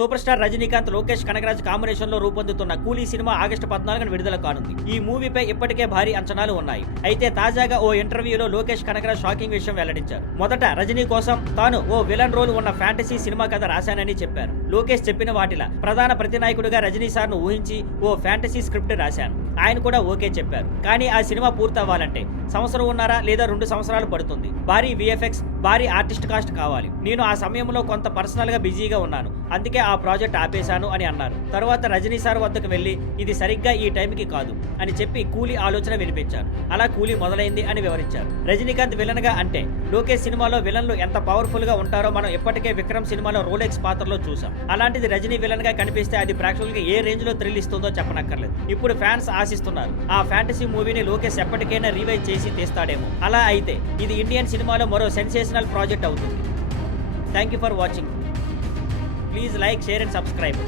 Super star Rajinikanth, Lokesh Kanagaraj combination లో రూపొందుతున్న కూలీ సినిమా ఆగస్టు 14న విడుదల కానుంది. ఈ మూవీపై ఇప్పటికే భారీ అంచనాలు ఉన్నాయి. అయితే తాజాగా ఓ ఇంటర్వ్యూలో లోకేష్ కనగరాజ్ షాకింగ్ విషయం వెల్లడించారు. మొదట రజనీ కోసం తాను ఓ విలన్ రోల్ ఉన్న ఫ్యాంటసీ సినిమా కథ రాశానని చెప్పారు. లోకేష్ చెప్పిన వాటిలా ప్రధాన ప్రతినాయకుడిగా రజనీ సార్ను ఊహించి ఓ ఫ్యాంటసీ స్క్రిప్ట్ రాశాను. ఆయన కూడా ఓకే చెప్పారు. కానీ ఆ సినిమా పూర్తవ్వాలంటే సంవత్సరం ఉన్నారా లేదా 2 సంవత్సరాలు పడుతుంది. భారీ విఎఫ్ఎక్స్, భారీ ఆర్టిస్ట్ కాస్ట్ కావాలి. నేను ఆ సమయంలో కొంత పర్సనల్ గా బిజీగా ఉన్నాను, అందుకే ఆ ప్రాజెక్ట్ ఆపేశాను అని అన్నారు. తర్వాత రజనీ సార్ వద్దకు వెళ్లి ఇది సరిగ్గా ఈ టైంకి కాదు అని చెప్పి కూలీ ఆలోచన వినిపించారు. అలా కూలీ మొదలైంది అని వివరించారు. రజనీకాంత్ విలన్ గా అంటే లోకేష్ సినిమాలో విలన్లు ఎంత పవర్ఫుల్ గా ఉంటారో మనం ఇప్పటికే విక్రమ్ సినిమాలో రోలెక్స్ పాత్రలో చూసాం. అలాంటిది రజనీ విలన్ గా కనిపిస్తే అది ప్రేక్షకులకు ఏ రేంజ్ లో థ్రిల్ ఇస్తుందో చెప్పనక్కర్లేదు. ఇప్పుడు ఫ్యాన్స్ ఆశిస్తున్నారు ఆ ఫ్యాంటసీ మూవీని లోకేష్ ఎప్పటికైనా రీవైజ్ చేసి తీస్తాడేమో. అలా అయితే ఇది ఇండియన్ సినిమాలో మరో సెన్సేషనల్ ప్రాజెక్ట్ అవుతుంది. Thank you for watching. Please like, share and subscribe.